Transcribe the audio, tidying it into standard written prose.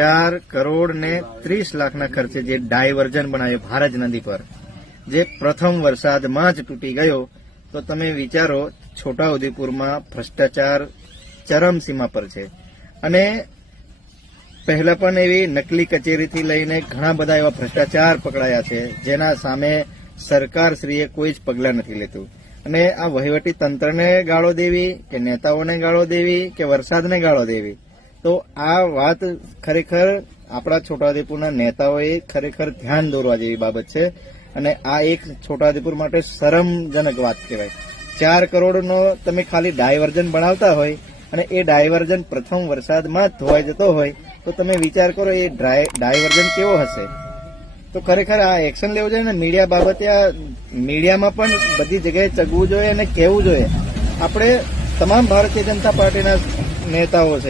4,30,00,000 ખર્ચે જે ડાયવર્ઝન બનાવ્યો ભારજ નદી પર, જે પ્રથમ વરસાદમાં જ તૂટી ગયો, તો તમે વિચારો છોટાઉદેપુરમાં ભ્રષ્ટાચાર ચરમસીમા પર છે. અને પહેલા પણ એવી નકલી કચેરીથી લઈને ઘણા બધા એવા ભ્રષ્ટાચાર પકડાયા છે, જેના સામે સરકારશ્રીએ કોઈ જ પગલાં નથી લેતું. અને આ વહીવટી તંત્રને ગાળો દેવી કે નેતાઓને ગાળો દેવી કે વરસાદને ગાળો દેવી, તો આ વાત ખરેખર આપણા છોટાઉદેપુરના નેતાઓએ ખરેખર ધ્યાન દોરવા જેવી બાબત છે. અને આ એક છોટાઉદેપુર માટે શરમજનક વાત કહેવાય. 4 કરોડનો તમે ખાલી ડાયવર્ઝન બનાવતા હોય અને એ ડાયવર્ઝન પ્રથમ વરસાદમાં જ ધોવાઈ જતો હોય, તો તમે વિચાર કરો એ ડાયવર્ઝન કેવો હશે. તો ખરેખર આ એક્શન લેવું જોઈએ ને મીડિયા બાબતે. આ મીડિયામાં પણ બધી જગ્યાએ ચગવું જોઈએ અને કહેવું જોઈએ. આપણે તમામ ભારતીય જનતા પાર્ટીના નેતાઓ છે,